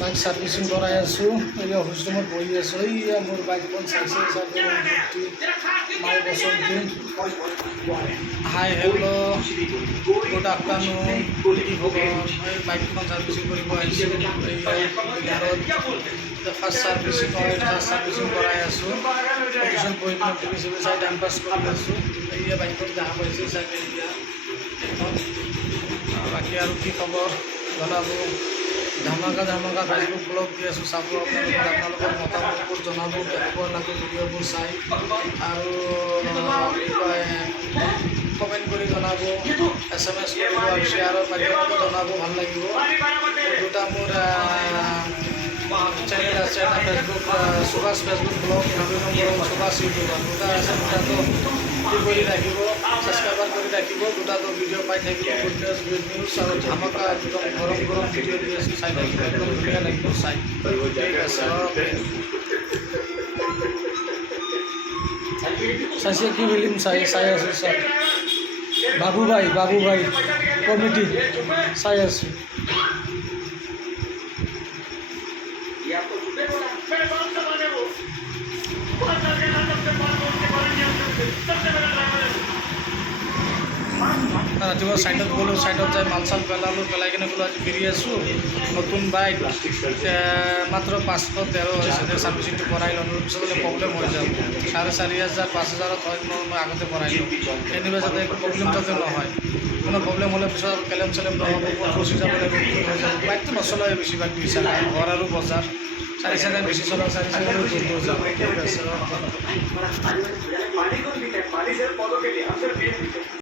Bike সাৰ্ভিসিং কৰাই আছো। এই অফিস ৰুমত বহি আছো। এইয়া মোৰ বাইকখন চাইছে মাই বসন্তি। হাই হেল্ল' গুড আফটাৰনুন, কি খবৰ? এই বাইকখন সাৰ্ভিসিং কৰিব আহিছোঁ। বিহাৰত ফাৰ্ষ্ট সাৰ্ভিসিং কৰাই আছোঁ। অফিচত বহি পিনে টিভি চিভি চাই টাইম পাছ কৰি আছোঁ। এইয়া বাইকখন দেখা পাইছে চাগে এতিয়া এইখন। বাকী আৰু কি খবৰ জনাব। ধামাকা ফেচবুক ব্লগ দি আছোঁ, চাব আপোনালোকৰ মতামতবোৰ জনাব, কেনেকুৱা লাগে ভিডিঅ'বোৰ চাই, আৰু কি কয় কমেণ্ট কৰি জনাব, SMS কৰিব আৰু শ্বেয়াৰৰ মাধ্যমত জনাব, ভাল লাগিব। দুটা মোৰ চেনেল আছে, এটা Facebook Subhash Facebook blog, Subhash YouTuber দুটা আছে। দুটাটো কি কৰি ৰাখিব, ছাবস্ক্ৰাইবাৰ কৰি ৰাখিব। দুটাটো ভিডিঅ' পাই থাকিব, গুড নিউজ আৰু ধামাকা একদম গৰম ভিডিঅ' দি আছোঁ, চাই থাকিব, একদম ধুনীয়া লাগিব চাই। ঠিক আছে, চাইছে কি ফিল্ম চাই আছোঁ চাই। বাবু ভাই কমিটি চাই আছোঁ। ৰাতিপুৱা চাইডত গ'লোঁ, চাইডত যাই মাল চাল পেলাই কিনে বোলো আজি ফিৰি আছোঁ। নতুন বাইক মাত্ৰ 513 হৈছে, ছাৰ্ভিচিংটো কৰাই ল'লোঁ। পিছত হ'লে প্ৰব্লেম হৈ যাব। 4,500 5,000 হয়, মই আগতে কৰাই লওঁ। এনেকুৱা যাতে একো প্ৰব্লেম যাতে নহয়। কোনো প্ৰব্লেম হ'লে পিছত কেলেম চেলেম নহ'ব, ফচি যাব লাগিব, হৈ যাব। বাইকটো নচলাই বেছিভাগ দুই চাকা, ঘৰ আৰু বজাৰ। 4 চাকা বেছি চলাওঁ, 4 চাকা হৈ যাব। ঠিক আছে।